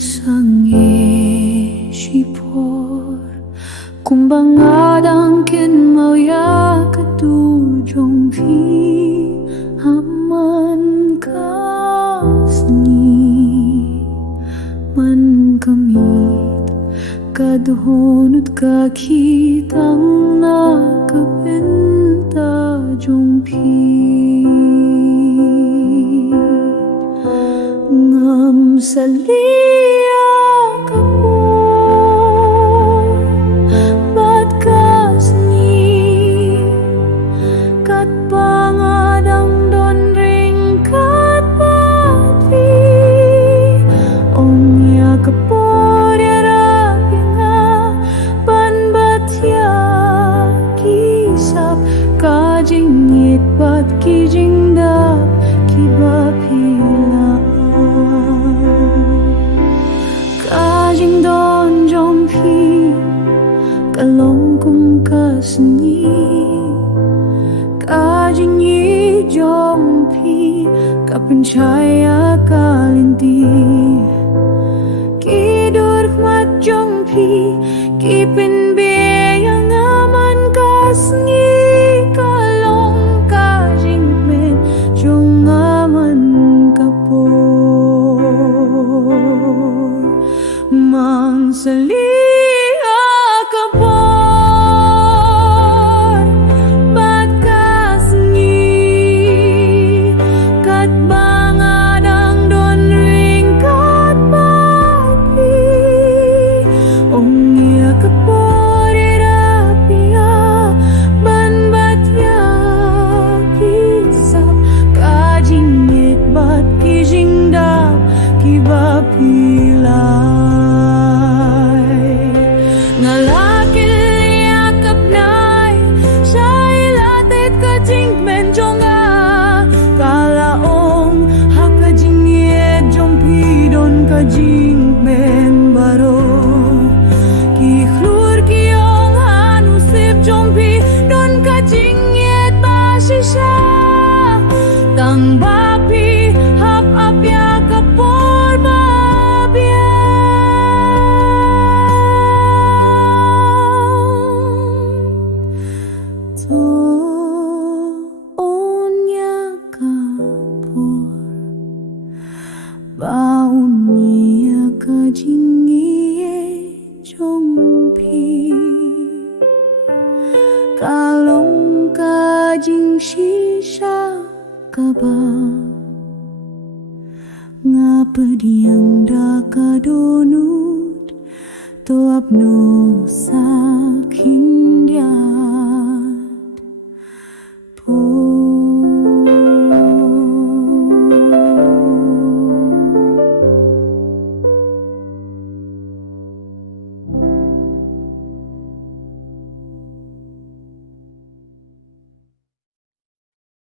sange sipor kumbangadang kin mauya katujong vi aman kasni man kamit kadhonut kakitang nakabenta jong pi ngam salia kapo bat kasni kat pangadang don ring kat patvi ong ya kapo dia pinga ban batya kisap kajingit bat kijingdap kibapila kajing don jompi kalong kung kasni kajing yi jompi kapencaya kalinti kidur mat jompi kipin beyang aman kasni kalong kajing men jong aman kapor mang salia kapor bat kasni kat bangadang don ring kat patvi ong ya kapor irapia ban batya kisap kajingit bat kijingdap kibapilay ngalakil yakap nay sa ilatit kajing menjonga kalaong hakajingit jompi don kajing men baro kihlur kiyong hanusip jompi don kajingit basisya tang bapi hap apya kapor babya to onya kapor baunia kajingie jompi kalong kajing sisa kaba ngapa diang dakadonut toap no sakin